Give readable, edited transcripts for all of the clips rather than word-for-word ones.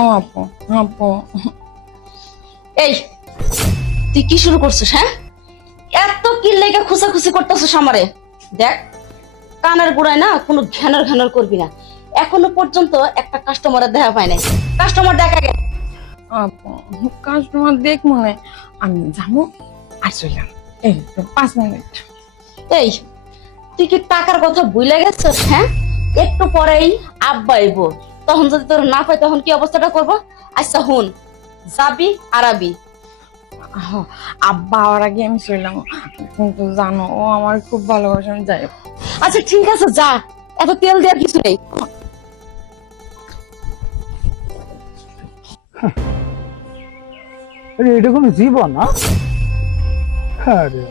ও আপু, আপু, এই তুই কি শুরু করছিস? হ্যাঁ, এত কি লেগে খুশাখুশি করতেছিস আমারে? দেখ, কানের গোড়ায় না কোনো ঘ্যানর ঘ্যানর করবি না। এখনো পর্যন্ত একটা কাস্টমারের দেখা পাই নাই। কাস্টমার দেখা গে। আপু, কাস্টমার দেখ মনে আমি যাবো আসলাম এই তো 5 মিনিট। এই, তুই কি টাকার কথা ভুলে গেছিস? হ্যাঁ, একটু পরেই আব্বা আইবো। তখন যদি তোর না পাই তখন কি অবস্থাটা করব? আচ্ছা হুন, যাবি আরাবি। আব্বা আওয়ার আগে আমি শুনলাম, কিন্তু জানো ও আমার খুব ভালোবাসে, আমি যাই। আচ্ছা ঠিক আছে, যা। এত তেল দেওয়ার কিছু নেই। আরে এটা কোনো জীবন না? আরে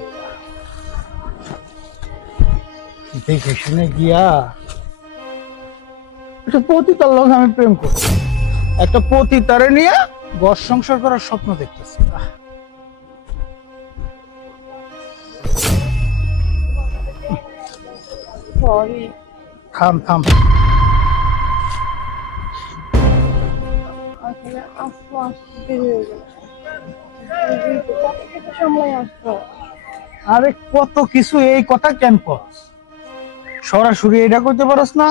দেখে শুনে গিয়া একটা পতিতার লোক আমি প্রেম করছি, একটা পতিতারে নিয়ে ঘর সংসার করার স্বপ্ন দেখতেছি। সরি। থাম থাম। আসলে আপু আসতে দেরি হয়ে গেছে, কত কিছু সামলাই আসতো। আরে কত কিছু, এই কথা কেন কস? সরাসরি এটা করতে পারস না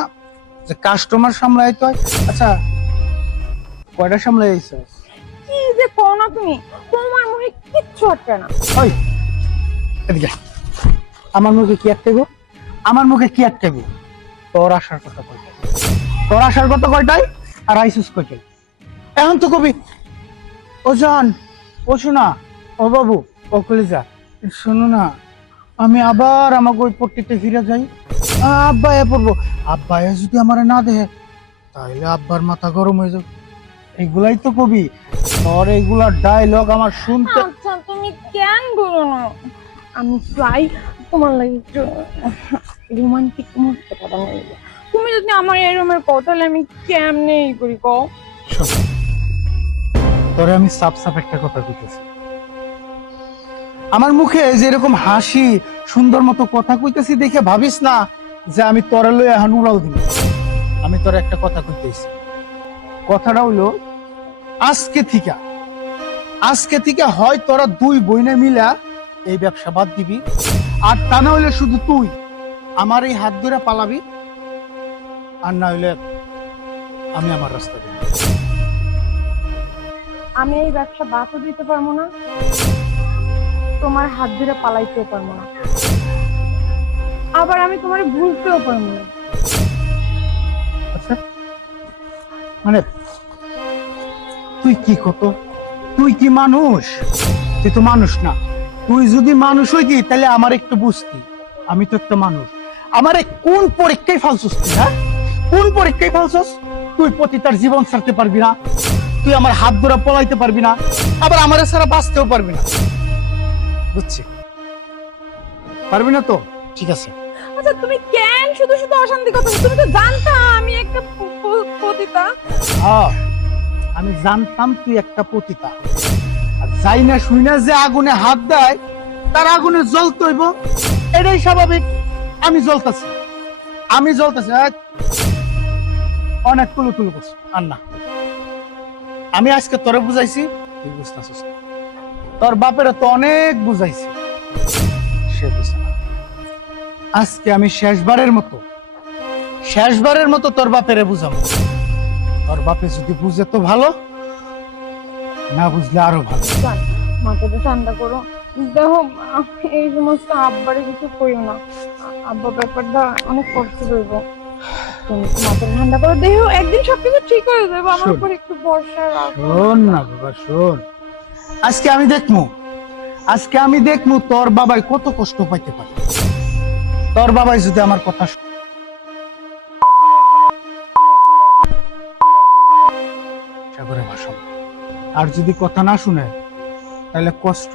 যে কাস্টমার সামলাইতে হয়? আচ্ছা, কয়টা সামলাইছিস? কি যে কও না তুমি, তোমার মুখে কিচ্ছু আটকে না। ওই এদিকে আয়। আমার মুখে কি আটকাইবো? আমার মুখে কি আটকাইবো? তোর আসার কথা কয়টাই? তোর আসার কথা কয়টাই? আর আইসুস কয়টাই? এখন তো কবি ও জান, ও শোনা, ও বাবু, ও কলিজা, শোনো না, আমি আবার আমাকে ওই পট্টিতে ফিরে যাই। আব্বা এ পড়বো, আব্বা এ যদি আমার না দেখে তাহলে আব্বার মাথা গরম হয়ে যাবে। এইগুলাই তো কবি। তোর এইগুলা ডায়লগ আমার শুনতে। আচ্ছা তুমি কেন বলো না, আমি চাই তোমার লাগে একটু রোমান্টিক মুহূর্ত কাটানো। তুমি যদি আমার এই রুমের কও তাহলে আমি কেমনে ই করি কও? শোন, তোরে আমি সাফ সাফ একটা কথা কইতেছি। আমার মুখে যে এরকম হাসি, সুন্দর মতো কথা কইতেছি দেখে ভাবিস না যে আমি তোরে লই এখন উড়াল দিব। আমি তোর একটা কথা কইতেছি। কথাটা হইলো, আজকে থেকে হয় তোরা দুই বইনে মিলা এই ব্যবসা বাদ দিবি, আর তা না হইলে শুধু তুই আমার এই হাত ধরে পালাবি, আর না হইলে আমি আমার রাস্তা দিব। আমি এই ব্যবসা বাদও দিতে পারবো না, তোমার হাত ধরে পালাইতেও পারবো না, আবার আমি তোমার ভুলতেও পারবো না। আচ্ছা, মানে তুই কি কত, তুই কি মানুষ? তুই তো মানুষ না। তুই যদি মানুষ হইতি তাহলে আমার একটু বুঝতি আমি তো একটা মানুষ। আমারে কোন পরীক্ষায় ফালছস তুই? হ্যাঁ, কোন পরীক্ষায় ফালছস? তুই পতিতার জীবন ছাড়তে পারবি না, তুই আমার হাত ধরে পলাইতে পারবি না, আবার আমারে ছাড়া বাঁচতেও পারবি না। বুঝছি, পারবি না তো ঠিক আছে। আচ্ছা তুমি কেন শুধু শুধু অশান্তি কথা? তুমি তো জানতা আমি একটা পতিতা। হ্যাঁ, আমি জানতাম তুই একটা পতিতা, আর যাই না শুই না যে আগুনে হাত দেয় তার আগুনে জ্বলতে হইব, এটাই স্বাভাবিক। আমি জ্বলতেছি, অনেক তুলু তুলু করছি আর না। আমি আজকে তোরে বুঝাইছি, তুই বুঝতেছিস না। তোর বাপের তো অনেক বুঝাইছি, সে বুঝে না। আজকে আমি শেষবারের মতো তোর বাপেরে বুঝাবো। তোর বাপে যদি বুঝে তো ভালো, না বুঝলে আরো ভালো। মাথাটা ঠান্ডা করো। দেখো, এই সমস্ত আব্বারে কিছু কইও না, আব্বা ব্যাপারটা অনেক কষ্ট হইব। তুমি মাথা ঠান্ডা করো, দেখো একদিন সবকিছু ঠিক হয়ে যাবে। আমার শোন। উপর একটু ভরসা রাখো। শোন না বাবা, শোন, আজকে আমি দেখমু তোর বাবাই কত কষ্ট পাইতে পারে। তোর বাবাই যদি আমার কথা সাগরে ভাষণ, আর যদি কথা না শুনে তাহলে কষ্ট